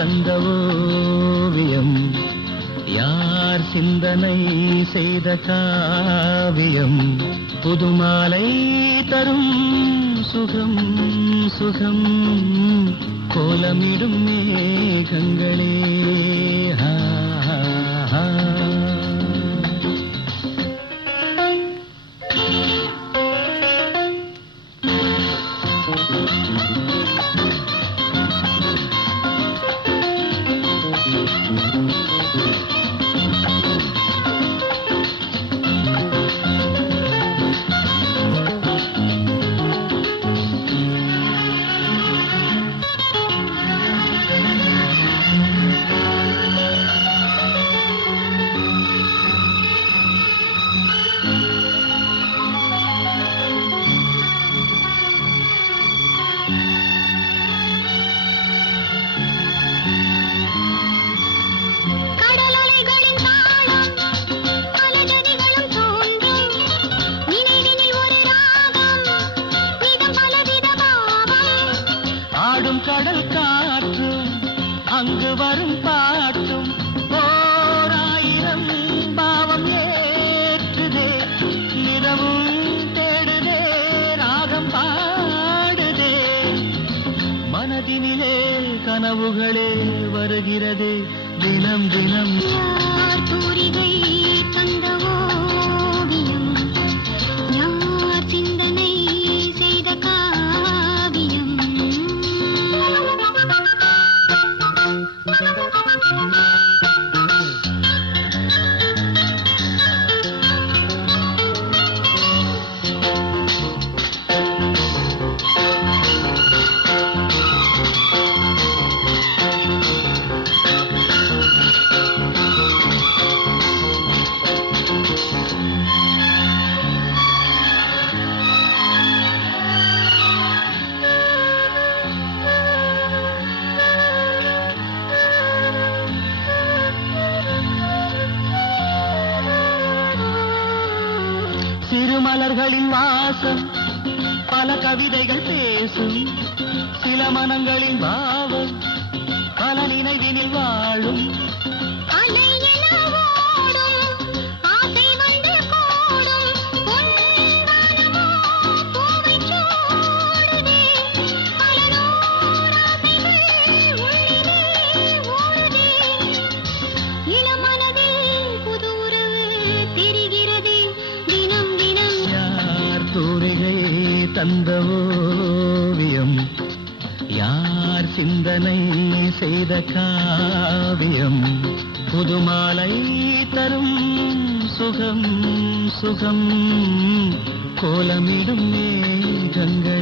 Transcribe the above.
தந்த ஓவியம், யார் சிந்தனை செய்த காவியம், புதுமாலை தரும் சுகம் சுகம், கோலமிடும் மேகங்களே. கடல் காற்றும் அங்கு வரும் பாட்டும் ஓராயிரம் பாவம் ஏற்றுதே, நிறமும் தேடுதே, ராகம் பாடுதே, மனதினிலே கனவுகளே வருகிறதே தினம் தினம். யார் தூரிகை தந்த ஓவியம், யார் சிந்தனை செய்த காவியம், சிறுமலர்களின் வாசம் பல கவிதைகள் பேசும், சில மனங்களின் பாவம் பல நினைவினில் வாழும், தூரிகை தந்த ஓவியம், யார் சிந்தனை செய்த காவியம், புதுமாலை தரும் சுகம் சுகம், கோலமிடும் மேகங்கள்.